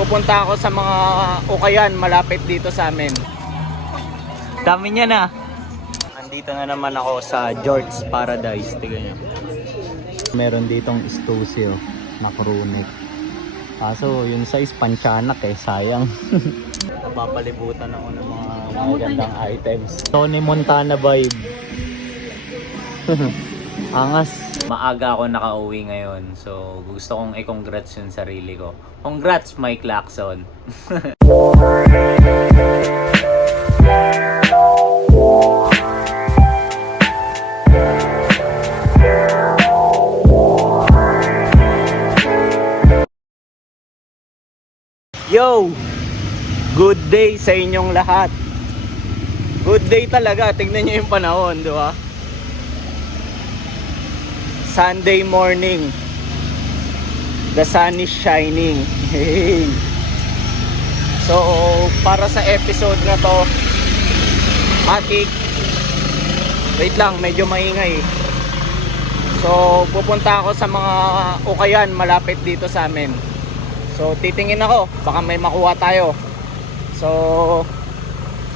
pupunta ako sa mga ukayan malapit dito sa amin. Dami niya na. Andito na naman ako sa George's Paradise. Tingnan niyo. Meron ditong istusio na crewneck. Kaso yung size pansyanak eh, sayang. Napapalibutan ako ng mga magandang items. Tony Montana vibe. Angas. Maaga ako nakauwi ngayon. So gusto kong i-congrats yung sarili ko. Congrats Mike Lacson. Yo! Good day sa inyong lahat. Good day talaga. Tingnan nyo yung panahon, di ba? Sunday morning. The sun is shining. Hey. So, para sa episode na to, Matik. Wait lang, medyo maingay. So, pupunta ako sa mga ukayan malapit dito sa amin. So titingin ako, baka may makuha tayo. So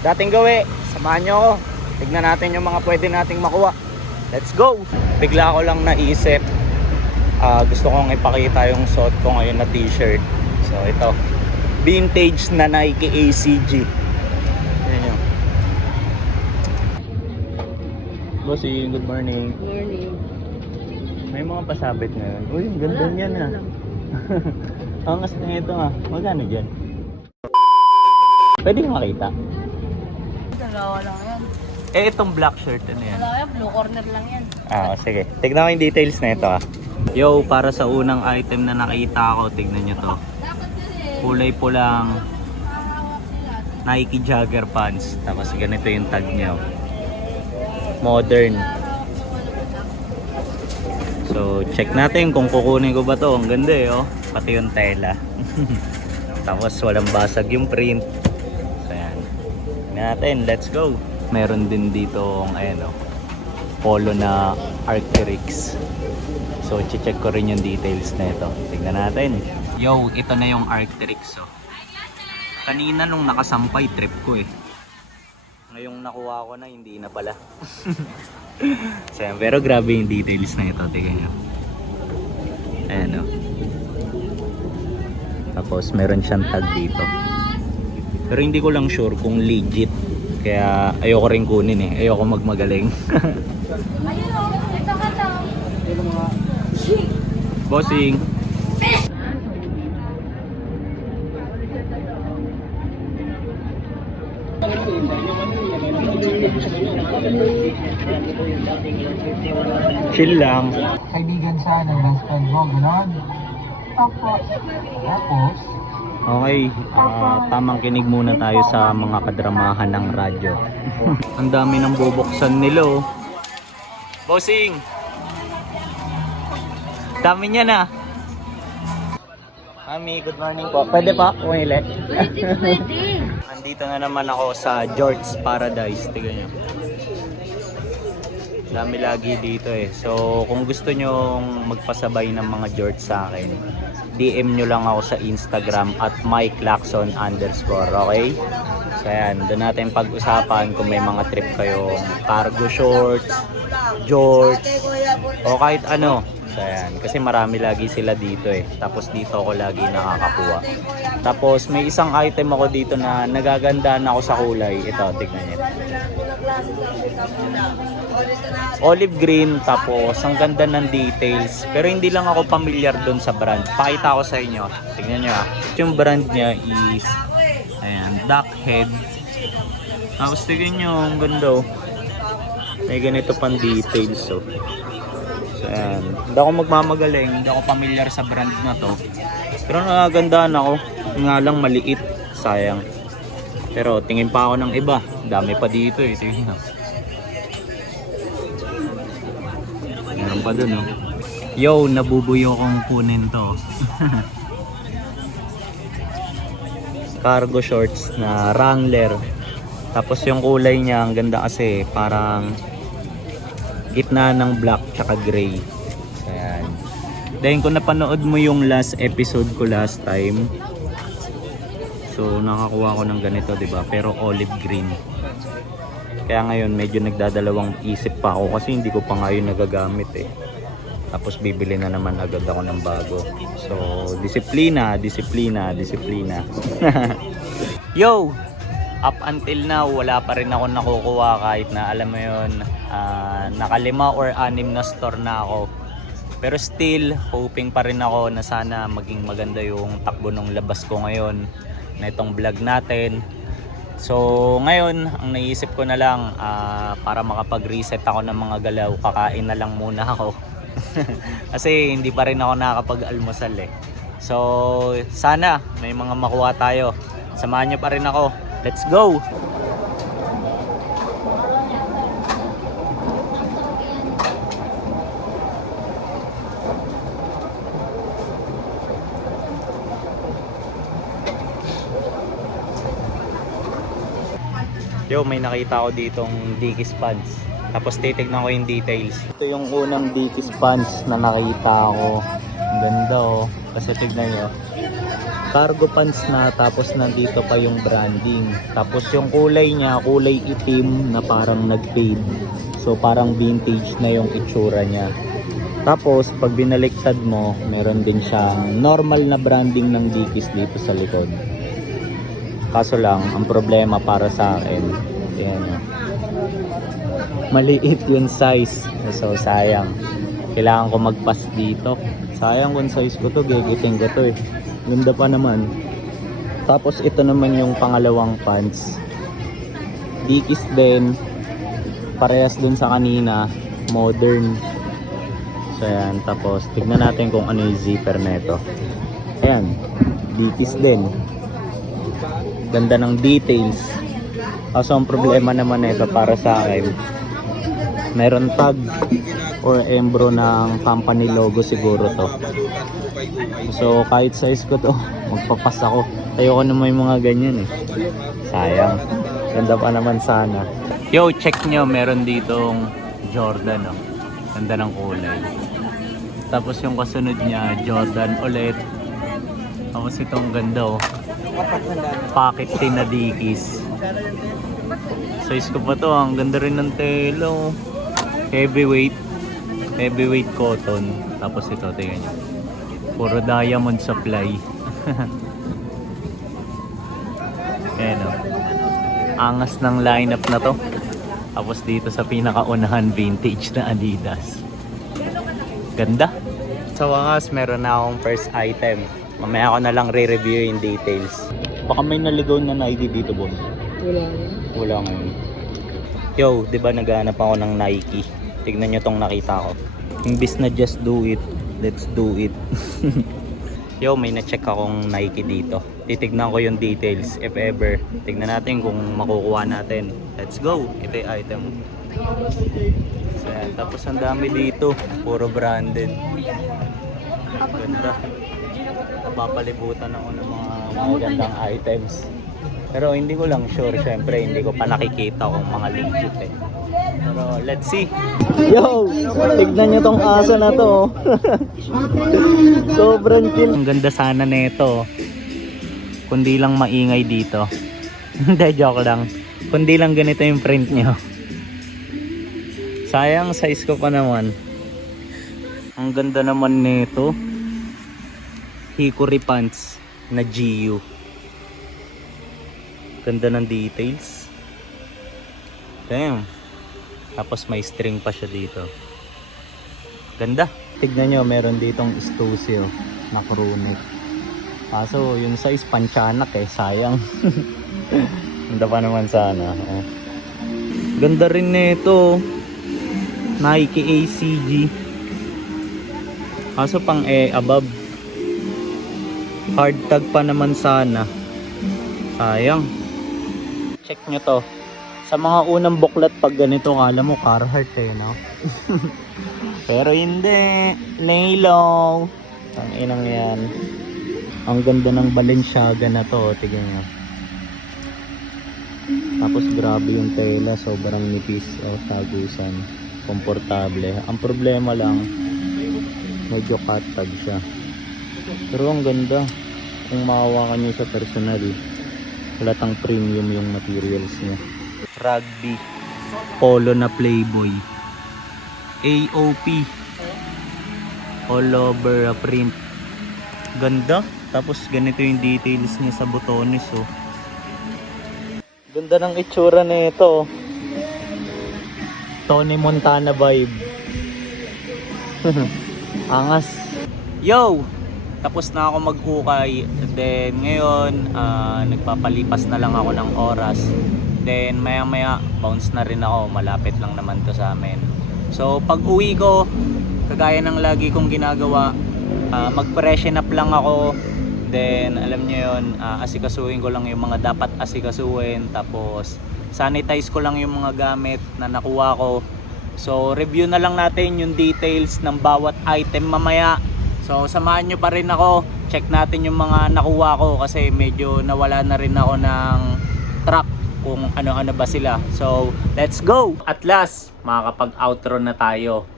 dating gawi, samahan nyo ako. Tignan natin yung mga pwede nating makuha. Let's go! Bigla ko lang naisip, gusto kong ipakita yung suot ko ngayon na t-shirt. So ito, vintage na Nike ACG. Ayan yun. Bossy, good morning. Good morning. May mga pasabit na yun. Uy, ang ganda niya na. Ang gas na ito nga. Magkano dyan? Pwede ka makita? Dalawa lang yan. Eh, itong black shirt, ano yan? Dalawa yan, blue corner lang yan. Sige. Tignan ko yung details na ito Yo, para sa unang item na nakita ko, tignan nyo to. Kulay pulang Nike jogger pants. Tapos ganito yung tag niya. Modern. So, check natin kung kukunin ko ba to. Ang ganda eh, oh. Pati yung tela. Tapos walang basag yung print. So yan. Natin, let's go. Meron din dito ayan oh, polo na Arc'teryx. So check ko rin yung details na ito. Tignan natin. Yo, ito na yung Arc'teryx oh. Kanina nung nakasampay trip ko eh. Ngayong nakuha ko na hindi na pala. So yan, pero grabe yung details na ito. Tignan nyo. Ayan oh. Tapos meron siyang tag dito. Pero hindi ko lang sure kung legit. Kaya ayoko rin kunin eh. Ayoko magmagaling. Ayun o, ito ka daw. Bossing. Chill lang. Kaibigan siya ng best friend mo, gano'n? Tapos? Okay, tamang kinig muna tayo sa mga kadramahan ng radyo. Ang dami ng bubuksan nila oh. Bossing! Dami niya na. Mami, good morning po. Pwede pa? Pwede. Pwede. Andito na naman ako sa George's Paradise. Tignan nyo. Dami lagi dito eh. So kung gusto nyong magpasabay ng mga George sa akin, DM nyo lang ako sa Instagram at @MikeLacson_. Okay? So ayan, doon natin pag-usapan kung may mga trip kayong cargo shorts, George, o kahit ano. So ayan, kasi marami lagi sila dito eh. Tapos dito ako lagi nakakakuha. Tapos may isang item ako dito na nagagandaan ako sa kulay. Ito, tignan nyo. Olive green, tapos ang ganda ng details. Pero hindi lang ako familiar doon sa brand. Pakita ko sa inyo. Tignan nyo Yung brand niya is ayan, Duck Head. Tapos tignan nyo, ang ganda oh. May ganito pang details oh. So ayan, hindi ako magmamagaling. Hindi ako familiar sa brand na to. Pero nagagandaan ako. Nga lang maliit. Sayang. Pero tingin pa ako ng iba. Dami pa dito eh. Tingin na. Meron pa dun oh. Yo, nabubuyo kong kunin to. Cargo shorts na Wrangler. Tapos yung kulay niya, ang ganda kasi. Parang gitna ng black tsaka gray. Ayan. Dahil kung napanood mo yung last episode ko last time, So nakakuha ko ng ganito, 'di ba? Pero olive green. Kaya ngayon medyo nagdadalawang isip pa ako kasi hindi ko pa ngayon nagagamit eh. Tapos bibili na naman agad ako ng bago. So disiplina. Yo! Up until now wala pa rin ako nakukuha kahit na alam mo yun, nakalima or 6 na store na ako. Pero still hoping pa rin ako na sana maging maganda yung takbo ng labas ko ngayon na itong vlog natin. So ngayon ang naisip ko na lang, para makapag-reset ako ng mga galaw, kakain na lang muna ako. Kasi hindi pa rin ako nakakapag-almusal eh. So sana may mga makuha tayo. Samahan nyo pa rin ako. Let's go! Yo, may nakita ko ditong Dickies pants. Tapos titignan ko yung details. Ito yung unang Dickies pants na nakita ko. Ang ganda oh. Kasi tignan nyo. Cargo pants na, tapos nandito pa yung branding. Tapos yung kulay niya, kulay itim na parang nag-fade. So parang vintage na yung itsura niya. Tapos pag binaliktad mo, meron din siyang normal na branding ng Dickies dito sa likod. Kaso lang, ang problema para sa akin, yan, maliit yung size. So sayang. Kailangan ko mag-pass dito. Sayang kung size ko to, gigiting ko to eh. Ganda pa naman. Tapos ito naman yung pangalawang pants. Dickies din. Parehas dun sa kanina. Modern. So yan. Tapos tignan natin kung ano yung zipper neto. Ayan. Dickies din. Ganda ng details. Kaso ang problema naman nito para sa akin, meron tag or embro ng company logo siguro to. So kahit size ko to, magpapas ako. Ayoko naman yung mga ganyan eh. Sayang. Ganda pa naman sana. Yo, check nyo, meron ditong Jordan oh. Ganda ng kulay. Tapos yung kasunod niya, Jordan ulit. Tapos itong ganda oh. Pocket tin na Dickies. Size ko pa to, ang ganda rin ng telo. Heavyweight cotton. Tapos ito, tingnan nyo, puro diamond supply. Ayan o, angas ng lineup na to. Tapos dito sa pinakaunahan, vintage na Adidas. Ganda. Sa wakas, meron na akong first item. Mamaya ako na lang re-review yung details. Baka may naligaw na Nike dito, boss. Wala ngayon. Yo, di ba naghahanap ako ng Nike? Tignan nyo tong nakita ko. Imbis na just do it, let's do it. Yo, may na-check akong Nike dito. Titignan ko yung details if ever. Tignan natin kung makukuha natin. Let's go! Ito yung item. So, yan. Tapos ang dami dito. Puro branded. Ganda. Napapalibutan ako ng mga magandang items. Pero hindi ko lang sure, syempre hindi ko pa nakikita kung mga legit eh. Pero let's see. Yo! Tignan nyo tong aso na to. Sobrang chill. Ang ganda sana nito. Kundi lang maingay dito. Hindi, joke lang. Kundi lang ganito yung print nyo. Sayang, size ko pa naman. Ang ganda naman nito. Hickory pants na GU. Ganda ng details. Damn. Tapos may string pa siya dito. Ganda. Tignan nyo, meron ditong Stussy na crew neck. Kaso yung size panchanak eh, sayang. Ganda pa naman sana. Ganda rin nito. Nike ACG. Kaso pang above. Hard tag pa naman sana. Sayang. Check nyo to. Sa mga unang buklat pag ganito, kala mo Carhartt eh, no? Pero hindi. Laylo. Ang inang yan. Ang ganda ng Balenciaga na to. Tignan nyo. Tapos grabe yung tela. Sobrang nipis. O, tagusan. Komportable. Ang problema lang, medyo cut tag siya. Pero ang ganda. Kung makawakan nyo sa personal, Halatang premium yung materials niya. Rugby. Polo na Playboy. AOP. All over print. Ganda. Tapos ganito yung details niya sa botones, oh. Ganda ng itsura na ito. Tony Montana vibe. Angas. Yo! Tapos na ako maghukay. Then ngayon, nagpapalipas na lang ako ng oras. Then maya maya, bounce na rin ako. Malapit lang naman to sa amin. So pag uwi ko, kagaya ng lagi kong ginagawa, mag-freshen up lang ako. Then alam nyo yun, asikasuhin ko lang yung mga dapat asikasuhin. Tapos sanitize ko lang yung mga gamit na nakuha ko. So review na lang natin yung details ng bawat item mamaya. So samahan nyo pa rin ako. Check natin yung mga nakuha ko kasi medyo nawala na rin ako ng track kung ano-ano ba sila. So let's go! At last, makakapag-outro na tayo.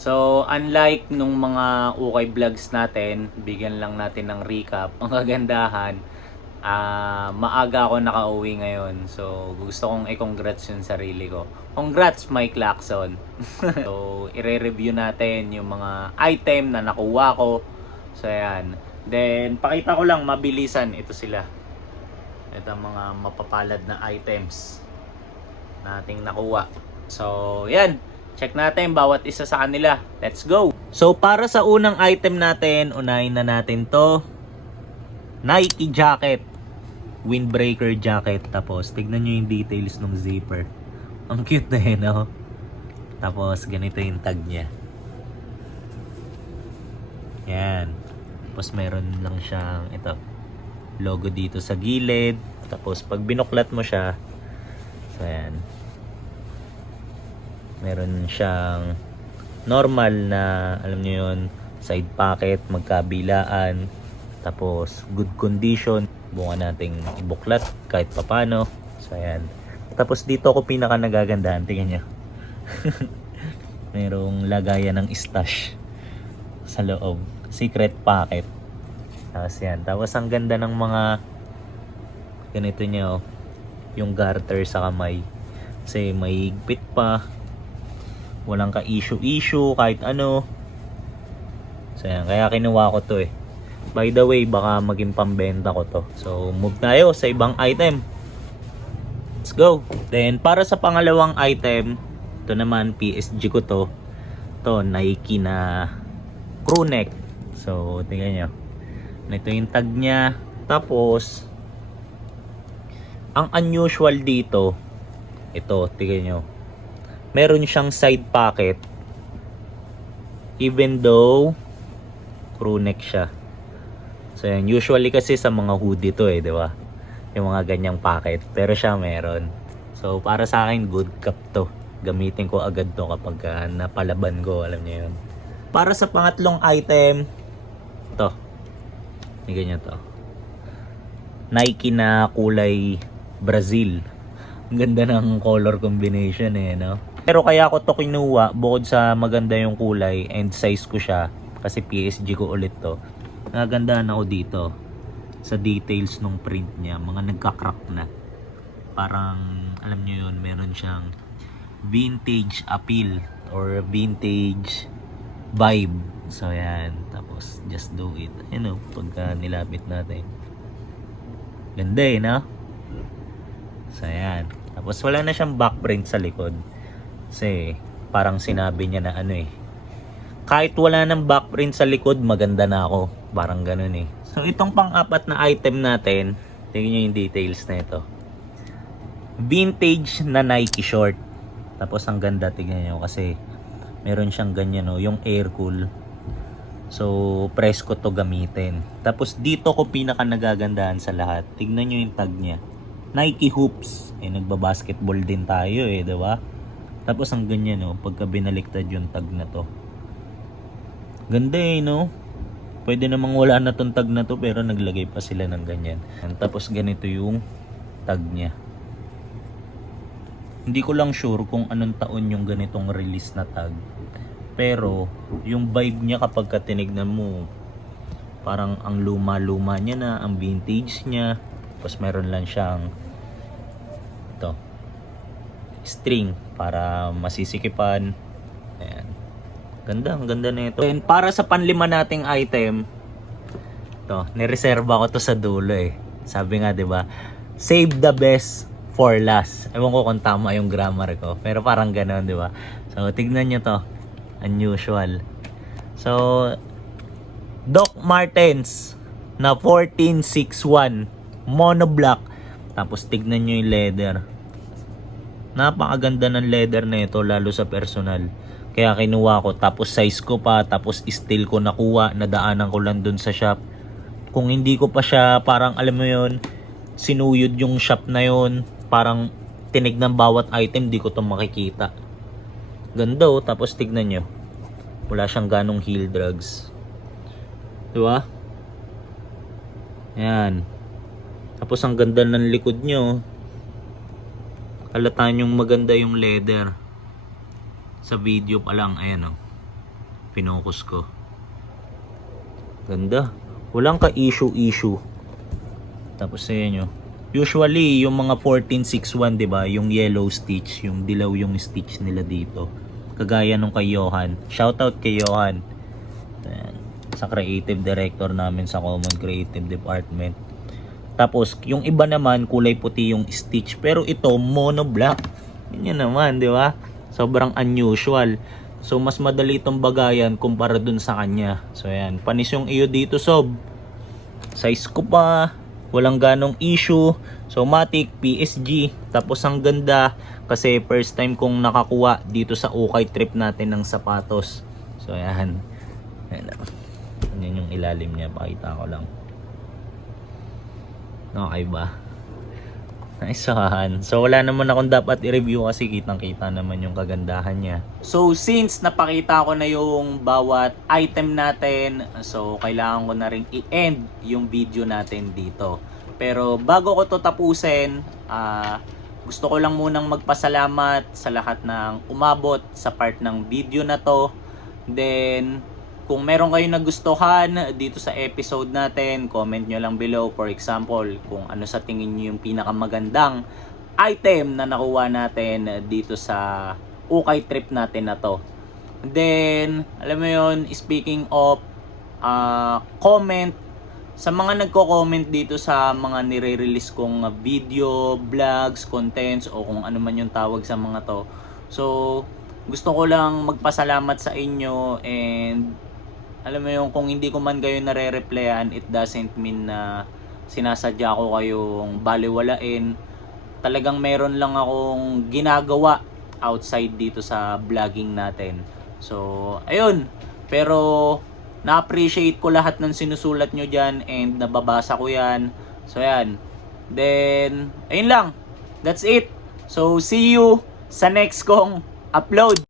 So unlike nung mga ukay vlogs natin, bigyan lang natin ng recap. Ang kagandahan, maaga ako nakauwi ngayon. So gusto kong i-congrats yung sarili ko. Congrats Mike Lacson. So i-review natin yung mga item na nakuha ko. So ayan. Then pakita ko lang mabilisan, ito sila. Ito mga mapapalad na items na ating nakuha. So yan. Check natin bawat isa sa kanila. Let's go! So para sa unang item natin, unahin na natin to. Nike jacket. Windbreaker jacket. Tapos tignan nyo yung details ng zipper. Ang cute na yun, no? Tapos ganito yung tag niya. Yan. Tapos meron lang siyang ito, logo dito sa gilid. Tapos pag binuklat mo siya, so yan, meron siyang normal na, alam nyo yun, side pocket, magkabilaan. Tapos good condition. Bukan nating ibuklat kahit papano. So ayan. Tapos dito ako pinaka nagagandahan. Tingnan nyo. Merong lagayan ng stash sa loob. Secret pocket. Tapos yan. Tapos ang ganda ng mga ganito nyo, yung garter sa kamay. Kasi may higpit pa. Walang ka-issue kahit ano. So yan, kaya kinuha ko to eh. By the way, baka maging pambenta ko to. So move tayo sa ibang item. Let's go. Then para sa pangalawang item, ito naman PSG ko to. To Nike na crew neck. So tingnan nyo. Ito yung tag nya. Tapos ang unusual dito, ito, tingnan nyo. Meron siyang side pocket even though crew neck siya. So yan, usually kasi sa mga hoodie to eh, di ba? Yung mga ganyang pocket, pero siya meron. So para sa akin, good cup to. Gamitin ko agad to kapag napalaban ko, alam niyo yun. Para sa pangatlong item, to. Yung ganyan to. Nike na kulay Brazil. Ang ganda ng color combination eh, no? Pero kaya ko to kinuha, bukod sa maganda yung kulay and size ko siya, kasi PSG ko ulit to. Nagandahan ako dito sa details ng print niya, mga nagka-crack na. Parang, alam nyo yun, meron siyang vintage appeal or vintage vibe. So yan, tapos just do it. You know, pagka nilapit natin. Ganda eh, no? So yan. Tapos wala na siyang backprint sa likod. Kasi parang sinabi niya na ano eh, kahit wala ng backprint sa likod, maganda na ako. Parang ganun eh. So itong pang-apat na item natin, tingnan nyo yung details na ito. Vintage na Nike short. Tapos ang ganda, tingnan nyo kasi meron siyang ganyan, no, yung air cool. So presko to gamitin. Tapos dito ko pinaka nagagandahan sa lahat. Tingnan nyo yung tag niya. Nike hoops. Eh nagba-basketball din tayo eh, 'di ba? Tapos ang ganyan, no, pagka binaliktad yung tag na to. Ganda eh, no? Pwede namang wala na tong tag na to pero naglagay pa sila ng ganyan. Tapos ganito yung tag niya. Hindi ko lang sure kung anong taon yung ganitong release na tag. Pero yung vibe niya kapag tinignan mo, parang ang luma-luma niya na, ang vintage niya. Tapos meron lang siyang ito, string para masisikipan. Ayan. Ganda, ang ganda na ito. And para sa panlima nating item, ito, nireserva ko to sa dulo eh. Sabi nga 'di ba, save the best for last. Ewan ko kung tama yung grammar ko, pero parang ganoon 'di ba? So tignan niyo to, unusual. So Doc Martens na 1461 monoblock. Tapos tignan nyo yung leather. Napakaganda ng leather na ito, lalo sa personal. Kaya kinuha ko, tapos size ko pa, tapos steel ko nakuha, nadaanan ko lang dun sa shop. Kung hindi ko pa siya, parang alam mo yun, sinuyod yung shop na yun, parang tinignan bawat item, di ko to makikita. Ganda oh, tapos tignan nyo, wala siyang ganong heel drugs. Diba? Ayan. Tapos ang ganda ng likod nyo. Halata nyong maganda yung leather. Sa video pa lang. Ayan o. Pinokus ko. Ganda. Walang ka-issue. Tapos ayan nyo. Usually yung mga 1461 diba, yung yellow stitch, yung dilaw yung stitch nila dito. Kagaya nung kay Johan. Shoutout kay Johan. Ayan. Sa creative director namin sa Common Creative Department. Tapos yung iba naman kulay puti yung stitch, pero ito mono black. Yun naman, di ba? Sobrang unusual. So mas madali itong bagayan kumpara dun sa kanya. So ayan, panis yung iyo dito, Sob. Size ko pa, walang ganong issue. So matic PSG. Tapos ang ganda kasi first time kong nakakuha dito sa ukay trip natin ng sapatos. So ayan. Ayan. Yan yung ilalim niya, pakita ko lang. Okay ba? Nice one. So wala naman akong dapat i-review kasi kitang-kita naman yung kagandahan niya. So since napakita ko na yung bawat item natin, so kailangan ko na rin i-end yung video natin dito. Pero bago ko to tapusin, gusto ko lang munang magpasalamat sa lahat ng umabot sa part ng video na to. Then kung meron kayong nagustuhan dito sa episode natin, comment nyo lang below. For example, kung ano sa tingin nyo yung pinakamagandang item na nakuha natin dito sa ukay trip natin na to. Then, alam mo yun, speaking of comment, sa mga nagko-comment dito sa mga nire-release kong video, vlogs, contents, o kung ano man yung tawag sa mga to. So, gusto ko lang magpasalamat sa inyo, and alam mo yung kung hindi ko man kayo nare-replyan, it doesn't mean na sinasadya ko kayong baliwalain. Talagang meron lang akong ginagawa outside dito sa vlogging natin. So, ayun. Pero, na-appreciate ko lahat ng sinusulat nyo dyan and nababasa ko yan. So, ayan. Then, ayun lang. That's it. So, see you sa next kong upload.